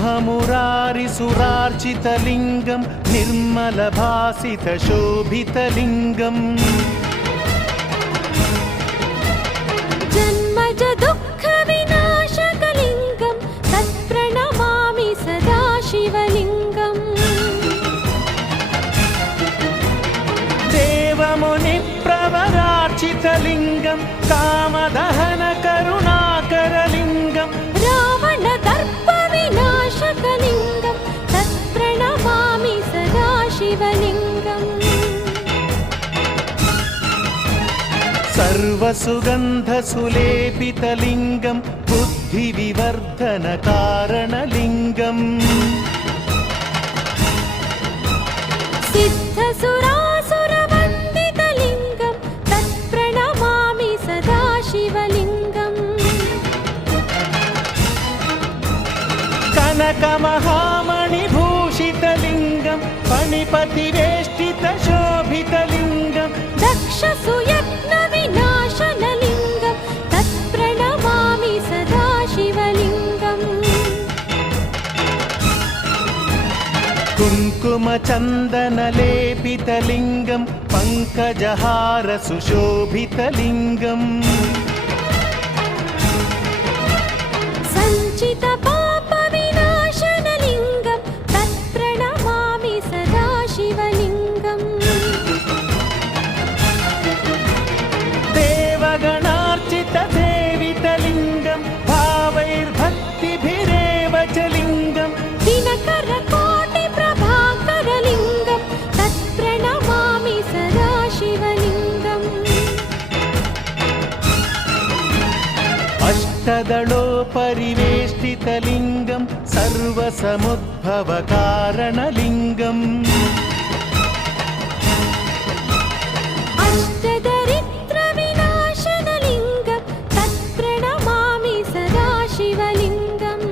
ब्रह्ममुरारिसुरार्चितलिङ्गं निर्मलभासितशोभितलिङ्गम् जन्मज दुःखविनाशकलिङ्गं तत्प्रणमामि सदा शिवलिङ्गम् देवमुनिप्रवरार्चितलिङ्गं कामदहनकरुणाकरलिङ्गम् रावणदर्पविनाशकलिङ्गं तत्प्रणमामि सदा शिवलिङ्गम् सर्वसुगन्धसुलेपितलिङ्गं बुद्धिविवर्धनकारणलिङ्गम् सिद्धसुरासुरवन्दितलिङ्गं तत्प्रणमामि सदा शिवलिङ्गम् कनकमहामणिभूषितलिङ्गं फणिपतिवेष्टितशोभितलिङ्गं दक्षसुयत्नविनाशनलिङ्गं तत्प्रणमामि सदा शिवलिङ्गम् कुङ्कुमचन्दनलेपितलिङ्गं पङ्कजहारसुशोभितलिङ्गम् सञ्चितपापविनाशनलिङ्गं तत्प्रणमामि सदा शिवलिङ्गम् देवगणार्चितसेवितलिङ्गं भावैर्भक्तिभिरेव च लिङ्गम् दिनकरकोटिप्रभाकरलिङ्गं तत्प्रणमामि सदा शिवलिङ्गम् अष्टदलोपरिवेष्टितलिङ्गं सर्वसमुद्भवकारणलिङ्गम् अष्टदरिद्रविनाशनलिङ्गं तत्प्रणमामि सदा शिवलिङ्गम्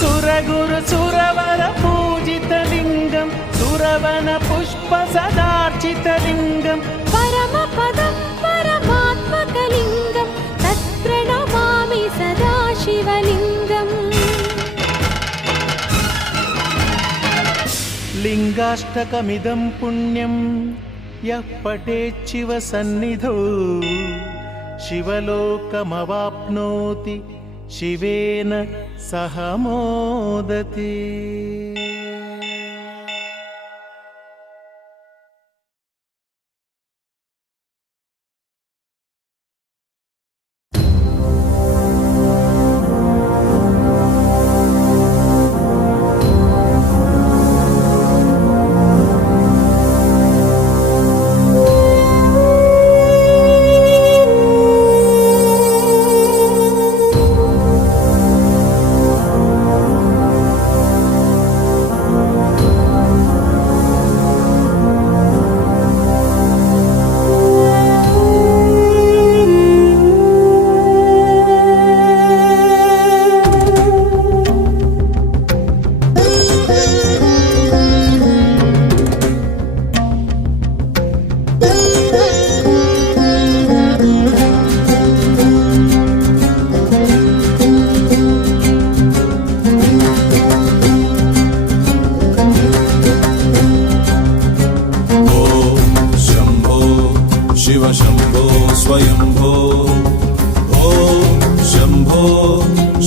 सुरगुरुसुरवरपूजितलिङ्गं सुरवनपुष्पसदार्चितलिङ्गं परमपदं परमात्मकलिङ्गं तत्प्रणमामि सदा शिवलिङ्गम् लिङ्गाष्टकमिदं पुण्यं यः पठेच्छिव सन्निधौ शिवलोकमवाप्नोति शिवेन सह मोदते।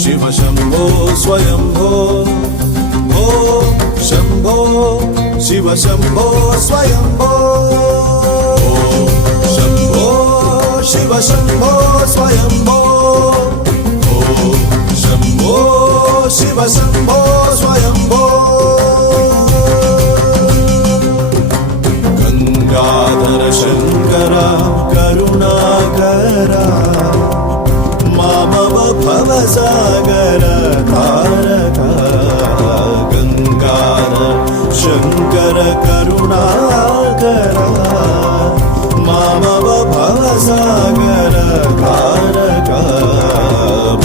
शिव शंभो स्वयंभो शंभो शिव शंभो स्वयंभो शंभो शिव शंभो स्वयंभो गंगाधर शंकर करुणाकरा मामव भवसागर तारका गंगाधर शंकर करुणाकरा मामव भवसागर तारका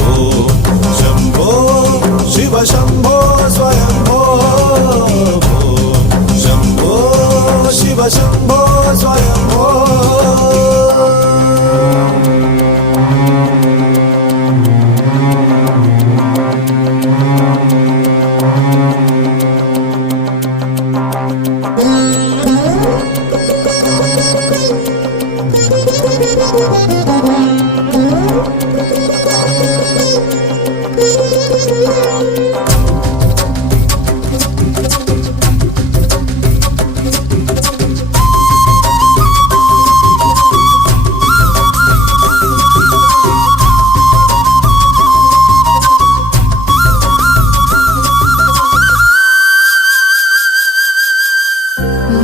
भो शंभो शिव शंभो स्वयंभो शंभो शिव शंभो स्वयंभो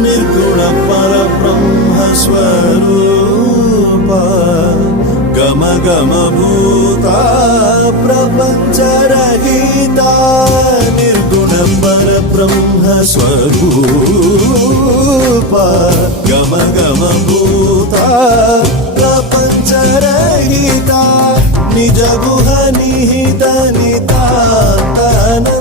నిర్గుణ పరబ్రహ్మ స్వరూప గమ గమ భూత ప్రపంచరహిత నిర్గుణ పరబ్రహ్మ స్వరూప గమ గమ భూత ప్రపంచరహిత నిజ గుహ నిహిత నితాంతనంత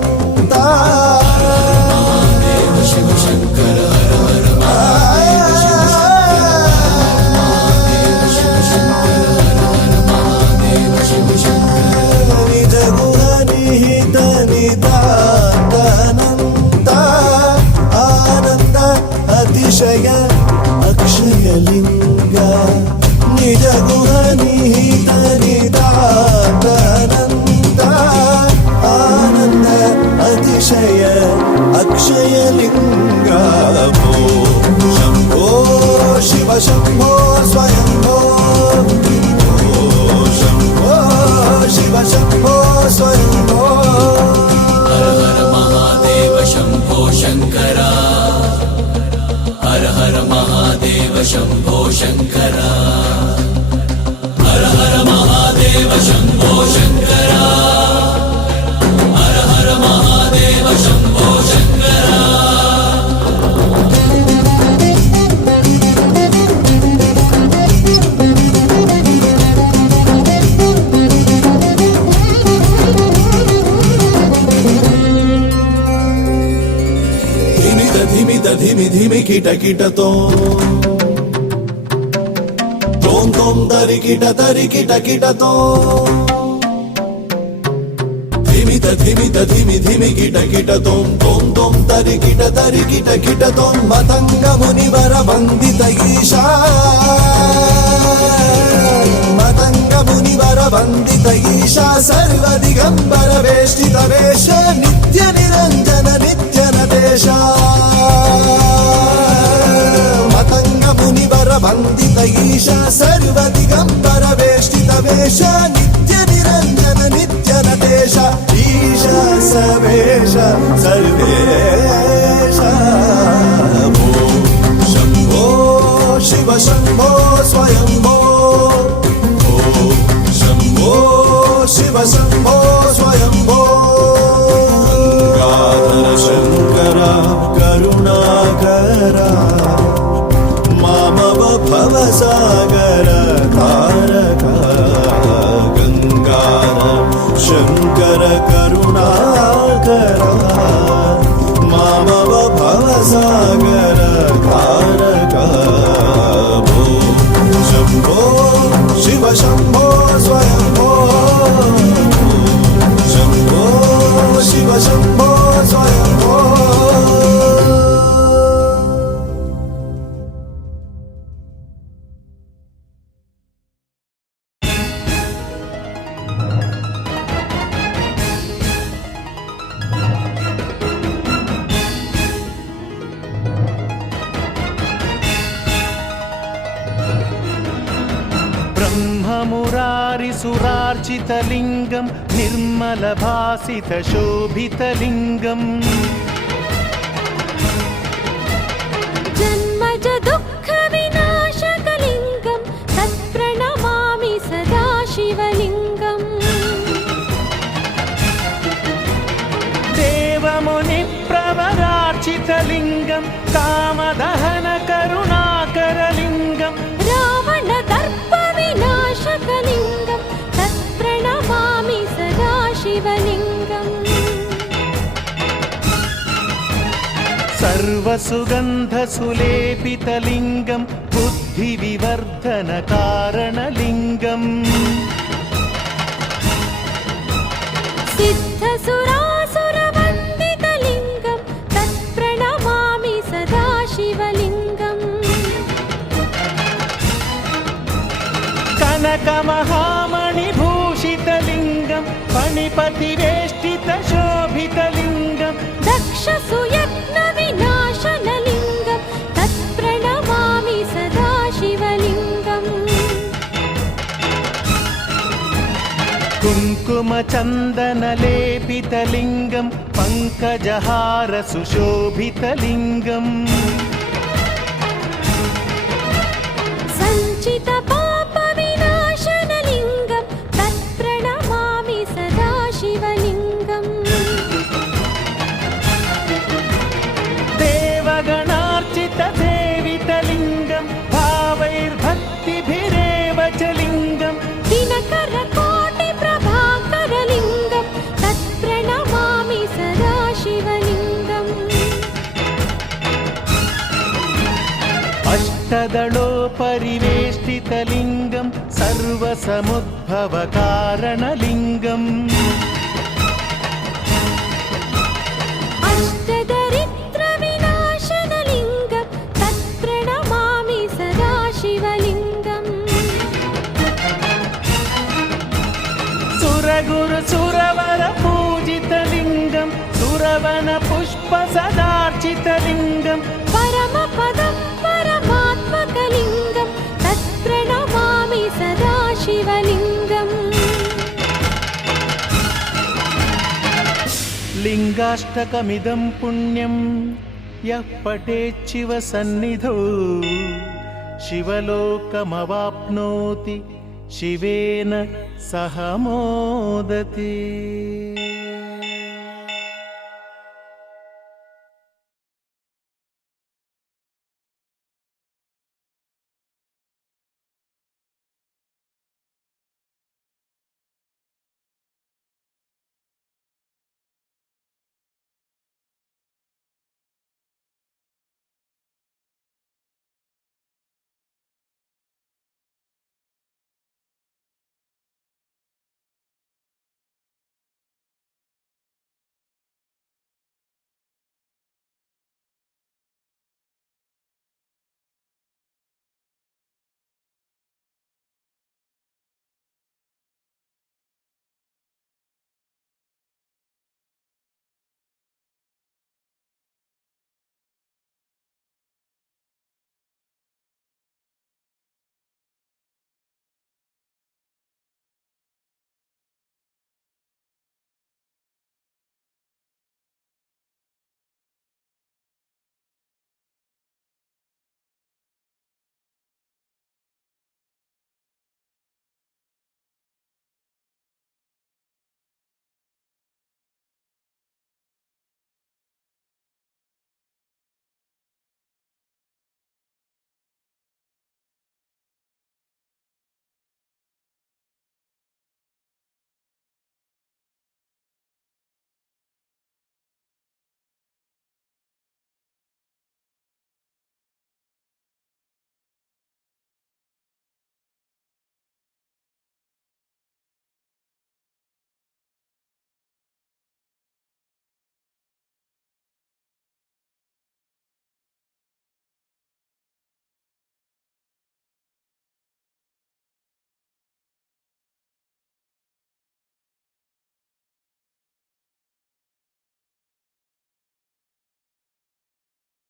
అతిశయ అక్షయలింగ నిజ గుహ నిహిత నిదానంద ఆనంద అతిశయ అక్షయలింగ శంభో శివ శంభో స్వయంభో శంభో శివ శంభో స్వయంభో शंभो शंकरा हर हर महादेव शंभो शंकरा हर हर महादेव शंभो शंकरा हर हर महादेव शंभो शंकरा ధిమి ధిమి కిట కిటతో తోం తోం తరి కిట కిటతో ధిమి ధిమి కిట కిటతో తోం తోం తరి కిట కిటతో మతంగ మునివర వందిత ఈశా మతంగ మునివర వందిత ఈశా సర్వ దిగంబర వేష్టిత వేష నిత్య నిరంజన నిత్య నటేశ మతంగ మునివర వందిత ఈశ సర్వ దిగంబర వేష్టిత వేష నిత్య నిరంజన నిత్య నటేశ ఈశ సవేశ సర్వేశ శంభో శివ శంభో స్వయంభో శంభో శివ శంభో స్వయంభో గంగాధర శంకర కరుణాకర మామవ భవసాగర తారక గంగాధర శంకర కరుణాకర మామవ భవసాగర తారక శంభో శివ శంభో స్వయంభో శంభో శివ శంభో స్వయంభో ब्रह्ममुरारिसुरार्चितलिङ्गं निर्मलभासितशोभितलिङ्गम् जन्मज दुःखविनाशकलिङ्गं तत्प्रणमामि सदा शिवलिङ्गम् देवमुनिप्रवरार्चितलिङ्गं कामदहनकरुणाकरलिङ्गं रावणदर्पविनाशकलिङ्गं तत्प्रणमामि सदा शिवलिङ्गम् सर्वसुगन्धसुलेपितलिङ्गं बुद्धिविवर्धनकारणलिङ्गम् सिद्धसुरासुरवन्दितलिङ्गं तत्प्रणमामि सदा शिवलिङ्गम् कनकमहामणिभूषितलिङ्गं फणिपतिवेष्टितशोभितलिङ्गं दक्षसुयज्ञविनाशनलिङ्गं तत्प्रणमामि सदा शिवलिङ्गम् कुङ्कुमचन्दनलेपितलिङ्गं पङ्कजहारसुशोभितलिङ्गम् सञ्चितपापविनाशनलिङ्गं तत्प्रणमामि सदा शिवलिङ्गम् देवगणार्चितसेवितलिङ्गं भावैर्भक्तिभिरेव च लिङ्गं दिनकरकोटिप्रभाकरलिङ्गं तत्प्रणमामि सदा शिवलिङ्गम् अष्टदलोपरिवेष्टितलिङ्गं सर्वसमुद्भवकारणलिङ्गम् अष्टदरिद्रविनाशनलिङ्गं तत्प्रणमामि सदा शिवलिङ्गम् सुरगुरुसुरवरपूजितलिङ्गं सुरवनपुष्पसदार्चितलिङ्गं परमपदं परमात्मकलिङ्गं तत्प्रणमामि सदा शिवलिङ्गम् लिङ्गाष्टकमिदं पुण्यं यः पठेच्छिवसन्निधौ शिवलोकमवाप्नोति शिवेन सह मोदते।